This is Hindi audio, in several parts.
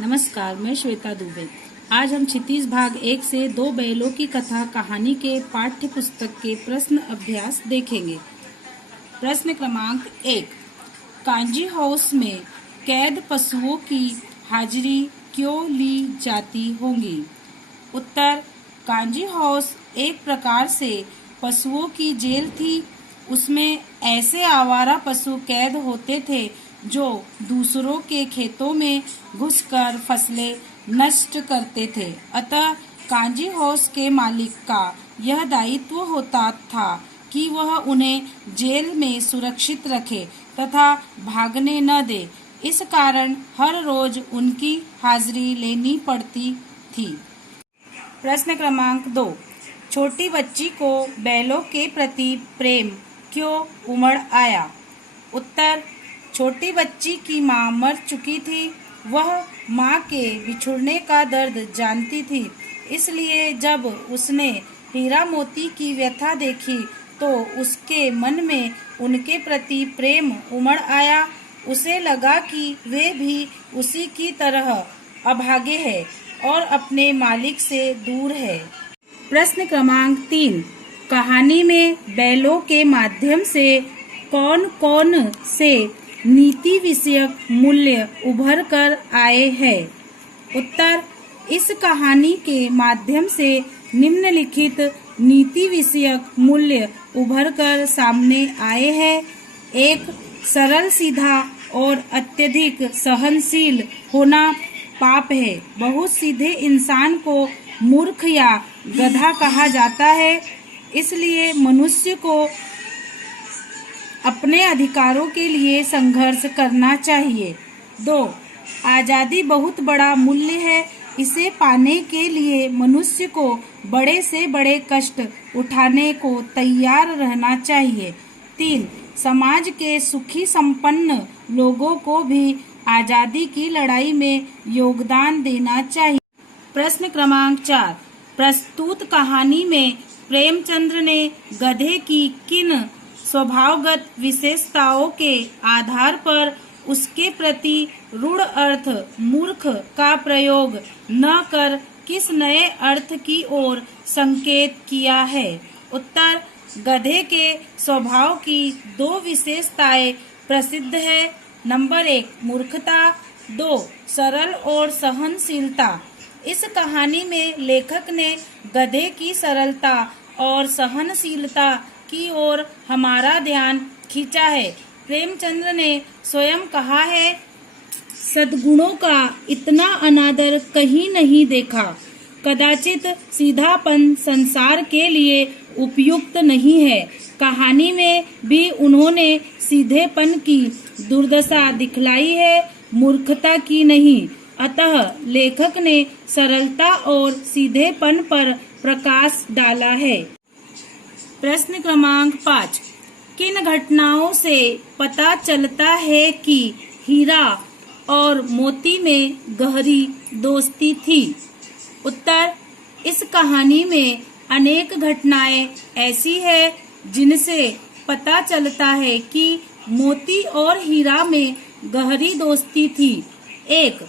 नमस्कार, मैं श्वेता दुबे। आज हम क्षितिज भाग 1 से 2 बैलों की कथा कहानी के पाठ्य पुस्तक के प्रश्न अभ्यास देखेंगे। प्रश्न क्रमांक 1। कांजी हाउस में कैद पशुओं की हाजिरी क्यों ली जाती होगी? उत्तर। कांजी हाउस एक प्रकार से पशुओं की जेल थी। उसमें ऐसे आवारा पशु कैद होते थे जो दूसरों के खेतों में घुसकर फसलें नष्ट करते थे। अतः कांजी हाउस के मालिक का यह दायित्व होता था कि वह उन्हें जेल में सुरक्षित रखे तथा भागने न दे। इस कारण हर रोज उनकी हाजिरी लेनी पड़ती थी। प्रश्न क्रमांक 2। छोटी बच्ची को बैलों के प्रति प्रेम क्यों उमड़ आया? उत्तर। छोटी बच्ची की मां मर चुकी थी। वह मां के बिछुड़ने का दर्द जानती थी। इसलिए जब उसने हीरा मोती की व्यथा देखी तो उसके मन में उनके प्रति प्रेम उमड़ आया। उसे लगा कि वे भी उसी की तरह अभागे हैं और अपने मालिक से दूर है। प्रश्न क्रमांक 3। कहानी में बैलों के माध्यम से कौन कौन से नीति विषयक मूल्य उभर कर आए हैं? उत्तर। इस कहानी के माध्यम से निम्नलिखित नीति विषयक मूल्य उभर कर सामने आए हैं। 1। सरल सीधा और अत्यधिक सहनशील होना पाप है। बहुत सीधे इंसान को मूर्ख या गधा कहा जाता है। इसलिए मनुष्य को अपने अधिकारों के लिए संघर्ष करना चाहिए। 2। आजादी बहुत बड़ा मूल्य है। इसे पाने के लिए मनुष्य को बड़े से बड़े कष्ट उठाने को तैयार रहना चाहिए। 3। समाज के सुखी संपन्न लोगों को भी आजादी की लड़ाई में योगदान देना चाहिए। प्रश्न क्रमांक 4। प्रस्तुत कहानी में प्रेमचंद्र ने गधे की किन स्वभावगत विशेषताओं के आधार पर उसके प्रति रूढ़ अर्थ मूर्ख का प्रयोग न कर किस नए अर्थ की ओर संकेत किया है? उत्तर। गधे के स्वभाव की 2 विशेषताएं प्रसिद्ध है। नंबर 1 मूर्खता, 2 सरल और सहनशीलता। इस कहानी में लेखक ने गधे की सरलता और सहनशीलता की ओर हमारा ध्यान खींचा है। प्रेमचंद्र ने स्वयं कहा है, सद्गुणों का इतना अनादर कहीं नहीं देखा। कदाचित सीधापन संसार के लिए उपयुक्त नहीं है। कहानी में भी उन्होंने सीधेपन की दुर्दशा दिखलाई है, मूर्खता की नहीं। अतः लेखक ने सरलता और सीधेपन पर प्रकाश डाला है। प्रश्न क्रमांक 5। किन घटनाओं से पता चलता है कि हीरा और मोती में गहरी दोस्ती थी? उत्तर। इस कहानी में अनेक घटनाएं ऐसी है जिनसे पता चलता है कि मोती और हीरा में गहरी दोस्ती थी। 1।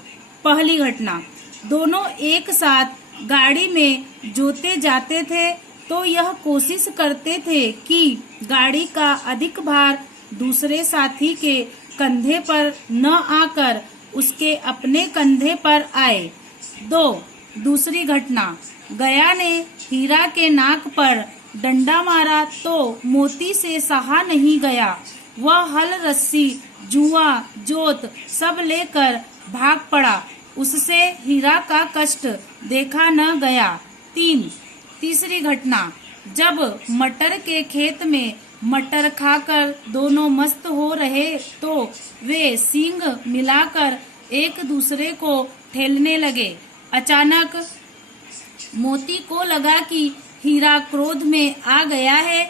पहली घटना। दोनों एक साथ गाड़ी में जोते जाते थे तो यह कोशिश करते थे कि गाड़ी का अधिक भार दूसरे साथी के कंधे पर न आकर उसके अपने कंधे पर आए। 2। दूसरी घटना। गया ने हीरा के नाक पर डंडा मारा तो मोती से सहा नहीं गया। वह हल, रस्सी, जुआ, जोत सब लेकर भाग पड़ा। उससे हीरा का कष्ट देखा न गया। 3। तीसरी घटना। जब मटर के खेत में मटर खाकर दोनों मस्त हो रहे तो वे सींग मिलाकर एक दूसरे को ठेलने लगे। अचानक मोती को लगा कि हीरा क्रोध में आ गया है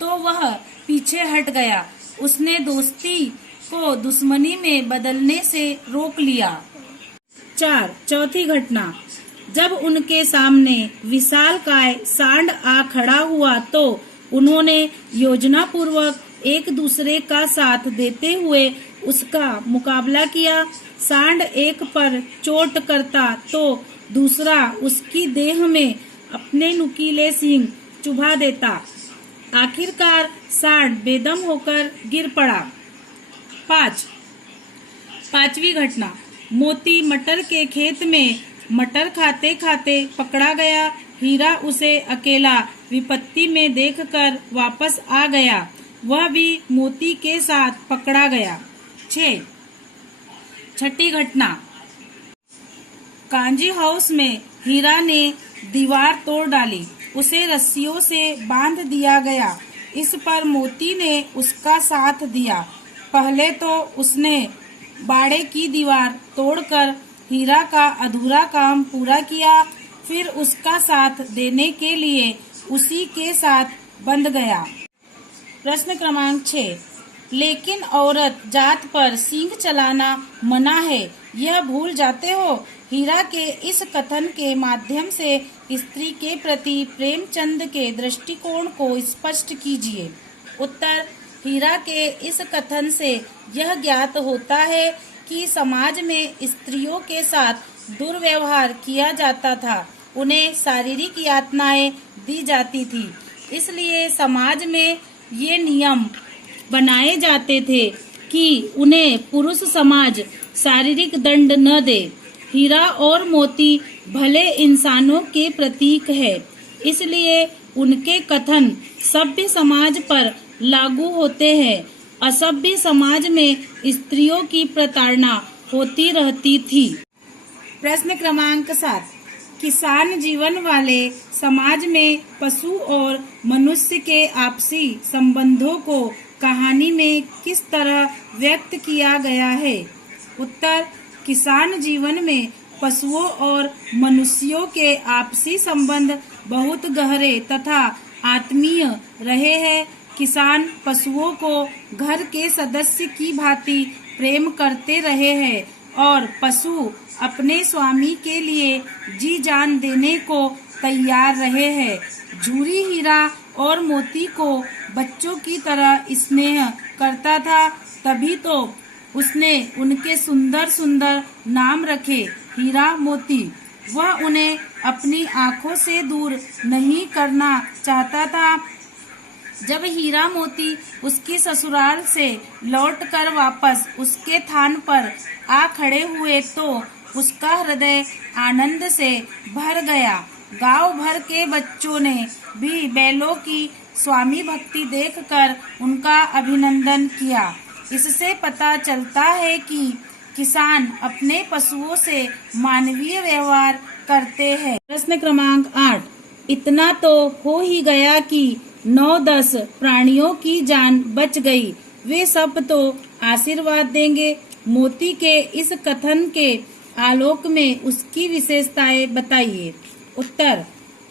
तो वह पीछे हट गया। उसने दोस्ती को दुश्मनी में बदलने से रोक लिया। 4। चौथी घटना। जब उनके सामने विशालकाय सांड आ खड़ा हुआ तो उन्होंने योजनापूर्वक एक दूसरे का साथ देते हुए उसका मुकाबला किया। सांड एक पर चोट करता तो दूसरा उसकी देह में अपने नुकीले सींग चुभा देता। आखिरकार सांड बेदम होकर गिर पड़ा। 5वीं घटना, मोती मटर के खेत में मटर खाते खाते पकड़ा गया। हीरा उसे अकेला विपत्ति में देखकर वापस आ गया, वह भी मोती के साथ पकड़ा गया। 6ठी घटना, कांजी हाउस में हीरा ने दीवार तोड़ डाली, उसे रस्सियों से बांध दिया गया। इस पर मोती ने उसका साथ दिया। पहले तो उसने बाड़े की दीवार तोड़कर हीरा का अधूरा काम पूरा किया, फिर उसका साथ देने के लिए उसी के साथ बंध गया। प्रश्न क्रमांक 6, लेकिन औरत जात पर सींग चलाना मना है, यह भूल जाते हो। हीरा के इस कथन के माध्यम से स्त्री के प्रति प्रेमचंद के दृष्टिकोण को स्पष्ट कीजिए। उत्तर, हीरा के इस कथन से यह ज्ञात होता है कि समाज में स्त्रियों के साथ दुर्व्यवहार किया जाता था, उन्हें शारीरिक यातनाएं दी जाती थी। इसलिए समाज में ये नियम बनाए जाते थे कि उन्हें पुरुष समाज शारीरिक दंड न दे। हीरा और मोती भले इंसानों के प्रतीक है, इसलिए उनके कथन सभ्य समाज पर लागू होते हैं। असभ्य समाज में स्त्रियों की प्रताड़ना होती रहती थी। प्रश्न क्रमांक 7, किसान जीवन वाले समाज में पशु और मनुष्य के आपसी संबंधों को कहानी में किस तरह व्यक्त किया गया है। उत्तर, किसान जीवन में पशुओं और मनुष्यों के आपसी संबंध बहुत गहरे तथा आत्मीय रहे हैं। किसान पशुओं को घर के सदस्य की भांति प्रेम करते रहे हैं और पशु अपने स्वामी के लिए जी जान देने को तैयार रहे हैं। झूरी हीरा और मोती को बच्चों की तरह स्नेह करता था, तभी तो उसने उनके सुंदर सुंदर नाम रखे, हीरा मोती। वह उन्हें अपनी आंखों से दूर नहीं करना चाहता था। जब हीरा मोती उसके ससुराल से लौटकर वापस उसके थान पर आ खड़े हुए तो उसका हृदय आनंद से भर गया। गांव भर के बच्चों ने भी बैलों की स्वामी भक्ति देखकर उनका अभिनंदन किया। इससे पता चलता है कि किसान अपने पशुओं से मानवीय व्यवहार करते हैं। प्रश्न क्रमांक 8, इतना तो हो ही गया कि 9-10 प्राणियों की जान बच गई, वे सब तो आशीर्वाद देंगे। मोती के इस कथन के आलोक में उसकी विशेषताएं बताइए। उत्तर,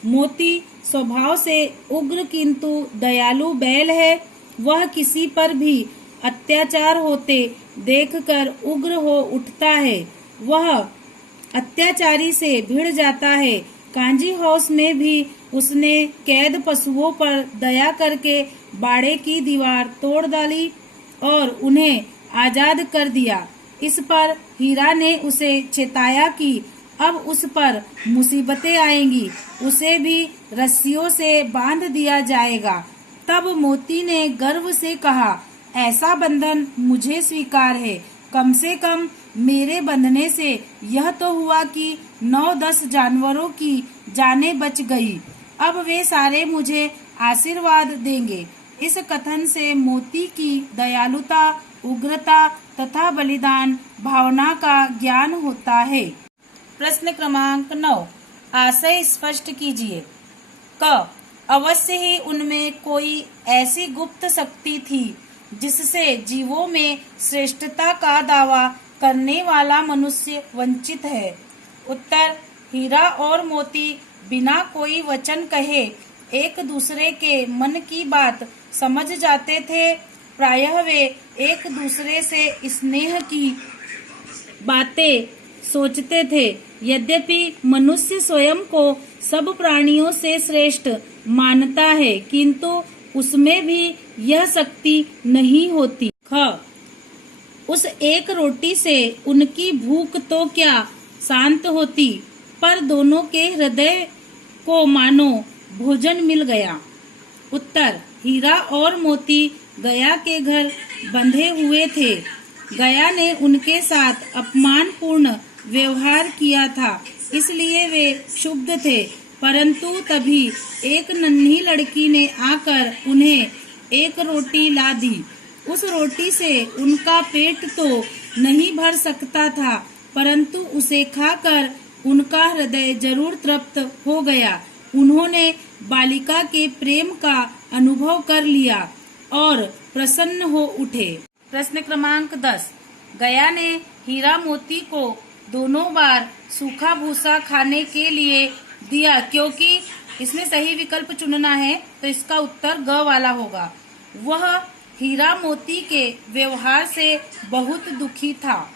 मोती स्वभाव से उग्र किंतु दयालु बैल है। वह किसी पर भी अत्याचार होते देखकर उग्र हो उठता है, वह अत्याचारी से भिड़ जाता है। कांजी हाउस में भी उसने कैद पशुओं पर दया करके बाड़े की दीवार तोड़ डाली और उन्हें आजाद कर दिया। इस पर हीरा ने उसे चेताया कि अब उस पर मुसीबतें आएंगी, उसे भी रस्सियों से बांध दिया जाएगा। तब मोती ने गर्व से कहा, ऐसा बंधन मुझे स्वीकार है। कम से कम मेरे बंधने से यह तो हुआ कि 9-10 जानवरों की जानें बच गई। अब वे सारे मुझे आशीर्वाद देंगे। इस कथन से मोती की दयालुता, उग्रता तथा बलिदान भावना का ज्ञान होता है। प्रश्न क्रमांक 9, आशय स्पष्ट कीजिए। क, अवश्य ही उनमें कोई ऐसी गुप्त शक्ति थी जिससे जीवों में श्रेष्ठता का दावा करने वाला मनुष्य वंचित है। उत्तर, हीरा और मोती बिना कोई वचन कहे एक दूसरे के मन की बात समझ जाते थे। प्रायः वे एक दूसरे से स्नेह की बातें सोचते थे। यद्यपि मनुष्य स्वयं को सब प्राणियों से श्रेष्ठ मानता है, किंतु उसमें भी यह शक्ति नहीं होती। ख, उस एक रोटी से उनकी भूख तो क्या शांत होती, पर दोनों के हृदय को मानो भोजन मिल गया। उत्तर, हीरा और मोती गया के घर बंधे हुए थे। गया ने उनके साथ अपमानपूर्ण व्यवहार किया था, इसलिए वे क्षुब्ध थे। परंतु तभी एक नन्ही लड़की ने आकर उन्हें एक रोटी ला दी। उस रोटी से उनका पेट तो नहीं भर सकता था, परंतु उसे खाकर उनका हृदय जरूर तृप्त हो गया। उन्होंने बालिका के प्रेम का अनुभव कर लिया और प्रसन्न हो उठे। प्रश्न क्रमांक 10। गया ने हीरा मोती को दोनों बार सूखा भूसा खाने के लिए दिया, क्योंकि इसमें सही विकल्प चुनना है, तो इसका उत्तर ग वाला होगा। वह हीरा मोती के व्यवहार से बहुत दुखी था।